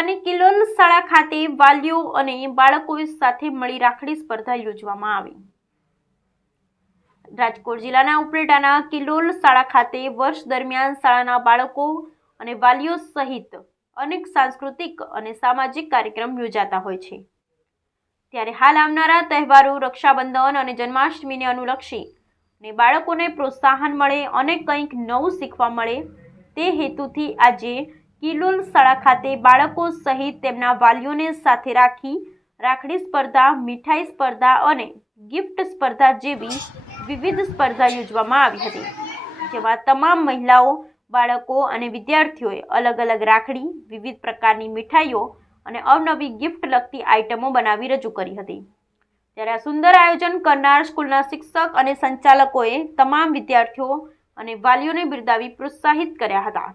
ઉપલેટાની કિલોલ શાળા ખાતે વાલીઓ અને બાળકો સાથે મળી રાખડી સ્પર્ધા યોજવામાં આવી। રાજકોટ જિલ્લાના ઉપલેટાના કિલોલ શાળા ખાતે વર્ષ દરમિયાન શાળાના બાળકો અને વાલીઓ સહિત અનેક સાંસ્કૃતિક અને સામાજિક કાર્યક્રમ યોજાતા હોય છે। ત્યારે હાલ આવનારા તહેવારો રક્ષાબંધન અને જન્માષ્ટમીને અનુલક્ષી અને બાળકોને પ્રોત્સાહન મળે અને કંઈક નવું શીખવા મળે તે હેતુથી આજે કિલોલ શાળા ખાતે બાળકો સહિત તેમના વાલીઓને સાથે રાખી રાખડી સ્પર્ધા, મીઠાઈ સ્પર્ધા અને ગિફ્ટ સ્પર્ધા જેવી વિવિધ સ્પર્ધા યોજવામાં આવી હતી, જેમાં તમામ મહિલાઓ, બાળકો અને વિદ્યાર્થીઓએ અલગ અલગ રાખડી, વિવિધ પ્રકારની મીઠાઈઓ અને અવનવી ગિફ્ટ લગતી આઇટમો બનાવી રજૂ કરી હતી। ત્યારે આ સુંદર આયોજન કરનાર સ્કૂલના શિક્ષક અને સંચાલકોએ તમામ વિદ્યાર્થીઓ અને વાલીઓને બિરદાવી પ્રોત્સાહિત કર્યા હતા।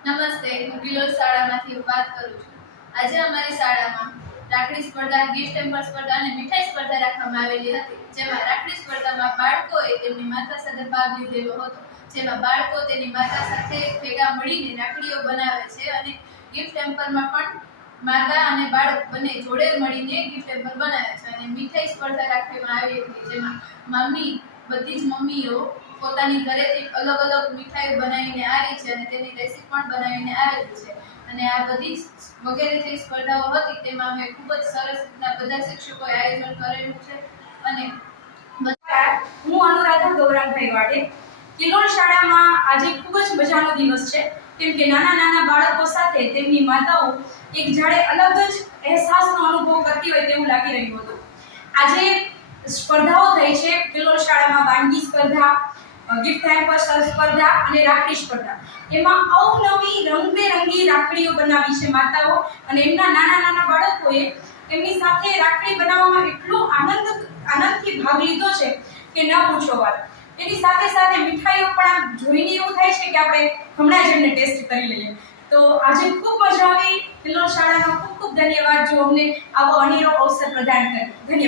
નમસ્તે, હું કિલોલ શાળામાંથી વાત કરું છું। આજે અમારી શાળામાં રાખડી સ્પર્ધા, ગિફ્ટ હેમ્પર સ્પર્ધા અને મીઠાઈ સ્પર્ધા રાખવામાં આવેલી હતી, જેમાં રાખડી સ્પર્ધામાં બાળકોએ તેમની માતા સાથે ભાગ લીધેલો હતો, જેમાં બાળકો તેની માતા સાથે ભેગા મળીને રાખડીઓ બનાવે છે અને ગિફ્ટ હેમ્પરમાં પણ માતા અને બાળક બંને જોડે મળીને ગિફ્ટ હેમ્પર બનાવે છે અને મીઠાઈ સ્પર્ધા રાખવામાં આવી હતી, જેમાં બધી જ મમ્મીઓ પોતાની ઘરેથી અલગ અલગ મીઠાઈઓ બનાવીને આવી છે અને તેની રેસીપી પણ બનાવીને આવેલી છે અને આ બધી વગેરે જે સ્પર્ધાઓ હતી તેમાં અમે ખૂબ જ સરસ રીતના બધા શિક્ષકોએ આયોજન કરેલું છે અને હું અનુરાધા ગૌરાંગભાઈ વાડે। કિલોલ શાળામાં આજે ખૂબ જ મજાનો દિવસ છે, કેમ કે નાના નાના બાળકો સાથે તેમની માતાઓ એક જાણે અલગ જ અહેસાસનો અનુભવ કરતી હોય તેવું લાગી રહ્યું હતું। આજે સ્પર્ધાઓ થઈ છે કિલોલ શાળામાં, વાનગી સ્પર્ધા, ગિફ્ટ હેમ્પર સ્પર્ધા અને રાખડી સ્પર્ધા। એમાં અવનવી રંગબેરંગી રાખડીઓ બનાવી છે માતાઓ અને એમના નાના નાના બાળકોએ એમની સાથે રાખડી બનાવવામાં એટલો આનંદથી ભાગ લીધો છે કે ન પૂછો વાત। એની સાથે સાથે મીઠાઈઓ પણ જોઈને એવું થાય છે કે આપણે હમણાં જ એમને ટેસ્ટ કરી લઈએ। તો આજે ખૂબ મજા આવી। કિલોલ શાળાનો ખૂબ ખૂબ ધન્યવાદ જો અમને આવો અનેરો અવસર પ્રદાન કર્યો। ધન્યવાદ।